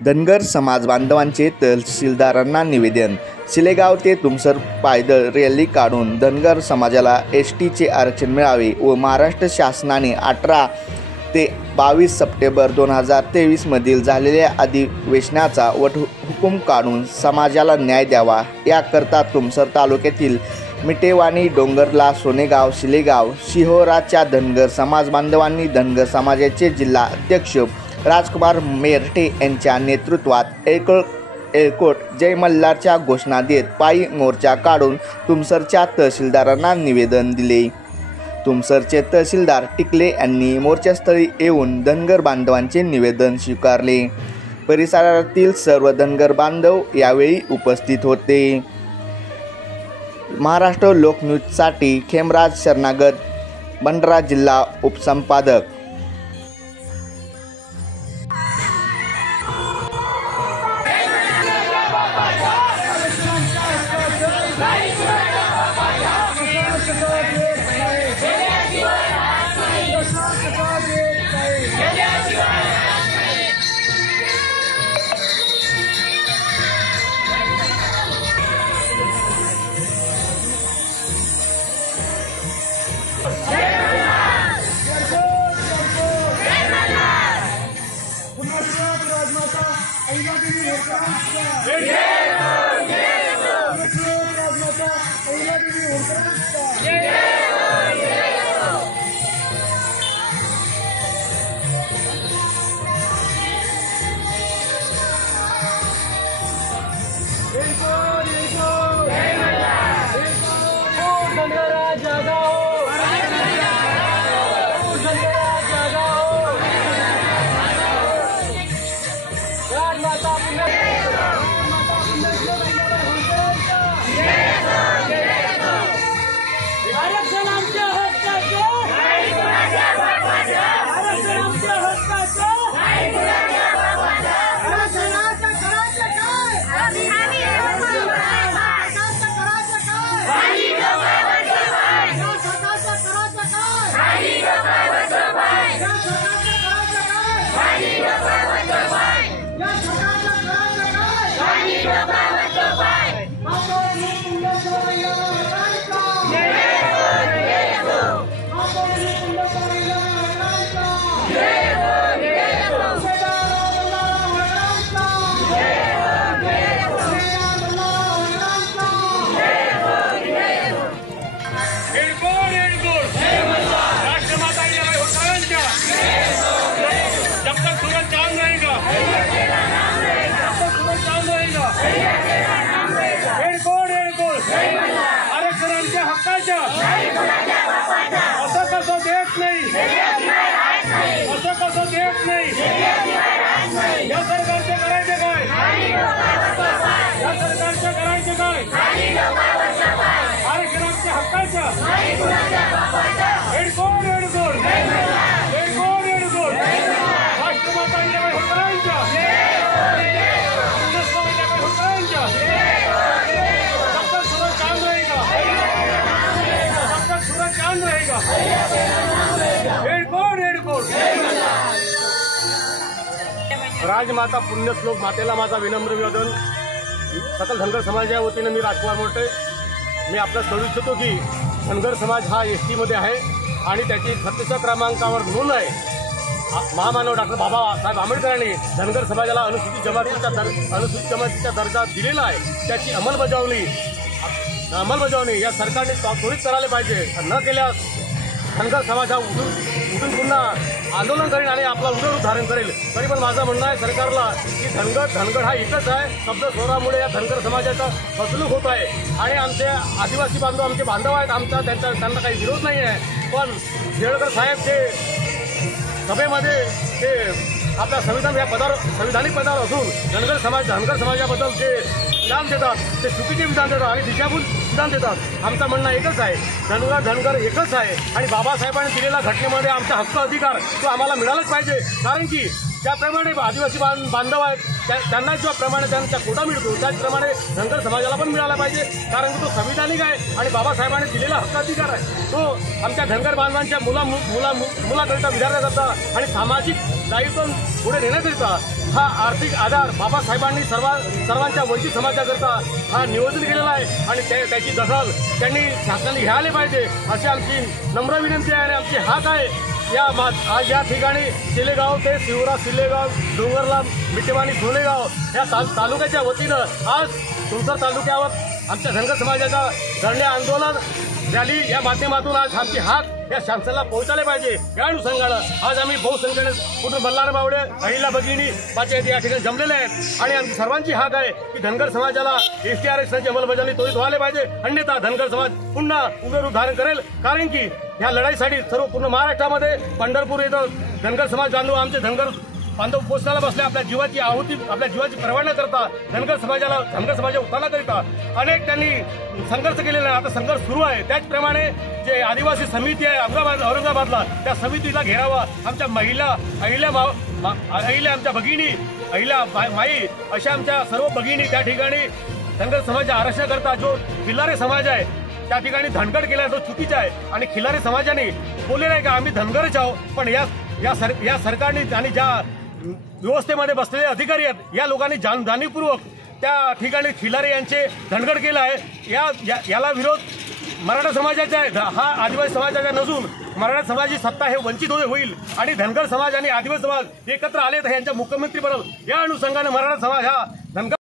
धनगर समाज बांधवांचे तहसीलदारांना निवेदन। शिलेगाव ते तुमसर पायदळ रॅली काढून धनगर समाजाला एसटीचे आरक्षण मिळावे व महाराष्ट्र शासनाने 18 ते 22 सप्टेंबर 2023 मधील झालेल्या अधिवेशनाचा वटहुकूम काढून समाजाला न्याय द्यावा याकरता तुमसर तालुक्यातील मिटेवानी, डोंगरला, सोनेगाव, शिलेगाव, शिहोराच्या धनगर समाज बांधवांनी धनगर समाजाचे जिल्हा अध्यक्ष राजकुमार मेरठे यांच्या नेतृत्वात एळकोट जय मल्हारच्या घोषणा देत पायी मोर्चा काढून तुमसरच्या तहसीलदारांना निवेदन दिले। तुमसरचे तहसीलदार टिकले यांनी मोर्चास्थळी येऊन धनगर बांधवांचे निवेदन स्वीकारले। परिसरातील सर्व धनगर बांधव यावेळी उपस्थित होते। महाराष्ट्र लोकन्यूजसाठी खेमराज शरणागत, भंडारा जिल्हा उपसंपादक। आरक्षणाच्या हक्काच्या असं कसं देत नाही, असं कसं देत नाही। या सरकारचे करायचे काय, या सरकारचे करायचे काय, आरक्षणाच्या हक्काच्या हेडकोड हेडकोड हेडकोड हेडकोड राष्ट्रमातांच्या होकारांच्या होकारांच्या चांद रहेगा। राजमाता पुण्यश्लोक मातेला माझा विनम्र निवेदन। सकल धनगर समाजाच्या वतीने मी राजकुमार मेरठे मी आपल्याला कळवू इच्छितो की धनगर समाज हा एसटी मध्ये आहे आणि त्याची 36 क्रमांकावर नोंद आहे। महामानव डॉक्टर बाबासाहेब आंबेडकरांनी धनगर समाजाला अनुसूचित जमातीचा दर्जा दिलेला आहे। त्याची अंमलबजावणी या सरकारने त्वरित करायला पाहिजे। न केल्यास धनगर समाज हा उठून पुन्हा आंदोलन करेल आणि आपला उग्र धारण करेल। तरी पण माझं म्हणणं आहे सरकारला की धनगड हा एकच आहे। शब्द स्वरामुळे या धनगर समाजाचा फसवणूक होत आहे आणि आमचे आदिवासी बांधव आमचे बांधव आहेत, त्यांना काही विरोध नाही आहे। पण जेळकर साहेब ते सभेमध्ये ते आपल्या संविधानिक पदावर असून धनगर समाजाबद्दल जे विधान देतात ते चुकीचे विधान देतात आणि दिशाभूल विधान देतात। आमचं म्हणणं एकच आहे, धनगर एकच आहे आणि बाबासाहेबांनी दिलेल्या घटनेमध्ये आमचा हक्क अधिकार तो आम्हाला मिळालाच पाहिजे। कारण की ज्याप्रमाणे आदिवासी बांधव आहेत त्यांना ज्याप्रमाणे त्यांचा कोटा मिळतो त्याचप्रमाणे धनगर समाजाला पण मिळाला पाहिजे। कारण की तो संविधानिक आहे आणि बाबासाहेबांनी दिलेला हक्काधिकार आहे। तो आमच्या धनगर बांधवांच्या मुलाकरिता, विद्यार्थ्याकरिता आणि सामाजिक दायित्व पुढे नेण्याकरिता हा आर्थिक आधार बाबासाहेबांनी सर्वांच्या वंचित समाजाकरता हा नियोजन केलेला आहे आणि त्याची दखल त्यांनी शासनाने घ्यायला पाहिजे अशी आमची नम्र विनंती आहे आणि आमची हाक आहे। आज या ठिकाणी शिलेगाव ते शिवरा शिलेगाव डोंगरला मिठेवानी सोनेगाव या तालुक्याच्या वतीनं आज तुमसर तालुक्यावर आमच्या धनगर समाजाचा धरणे आंदोलन रॅली या माध्यमातून आज आमची हाक या शासनाला पोहोचायला पाहिजे। या अनुषंगानं आज आम्ही बहुसंख्येने कुठून मल्हार बावडे अहिला भगिनी पंचायत या ठिकाणी जमलेले आहेत आणि आमची सर्वांची हाक आहे की धनगर समाजाला एसटी आरक्षणाची अंमलबजावणी त्वरित व्हायला पाहिजे, अन्यथा धनगर समाज पुन्हा उग्र रूप धारण करेल। कारण की या लढाईसाठी सर्व पूर्ण महाराष्ट्रामध्ये पंढरपूर येथे धनगर समाज बांधव आमचे धनगर बांधव पोचण्याला बसले, आपल्या जीवाची आहुती आपल्या जीवाची पर्वा न करता धनगर समाजाच्या उत्थानाकरिता अनेक त्यांनी संघर्ष केलेला आहे। आता संघर्ष सुरू आहे। त्याचप्रमाणे जे आदिवासी समिती आहे औरंगाबादला त्या समितीला घेरावा आमच्या महिला अहिल्या आमच्या भगिनी अहिल्या माई अशा आमच्या सर्व भगिनी त्या ठिकाणी धनगर समाजाच्या आरक्षणाकरता जो खिल्लारे समाज आहे त्या ठिकाणी धनगड केला जो चुकीचा आहे आणि खिल्लारे समाजाने बोलले नाही का आम्ही धनगरच आहोत, पण या सरकारने आणि ज्या व्यवस्थेमध्ये बसलेले अधिकारी आहेत या लोकांनी जाणीवपूर्वक त्या ठिकाणी खिलारे यांचे धनगड केला आहे। याला विरोध मराठा समाजाचा आहे, हा आदिवासी समाजाचा नसून मराठा समाजाची सत्ता हे वंचित होईल आणि धनगर समाज आणि आदिवासी समाज एकत्र आले तर यांच्या मुख्यमंत्री बनवल। या अनुषंगाने मराठा समाज हा धनगर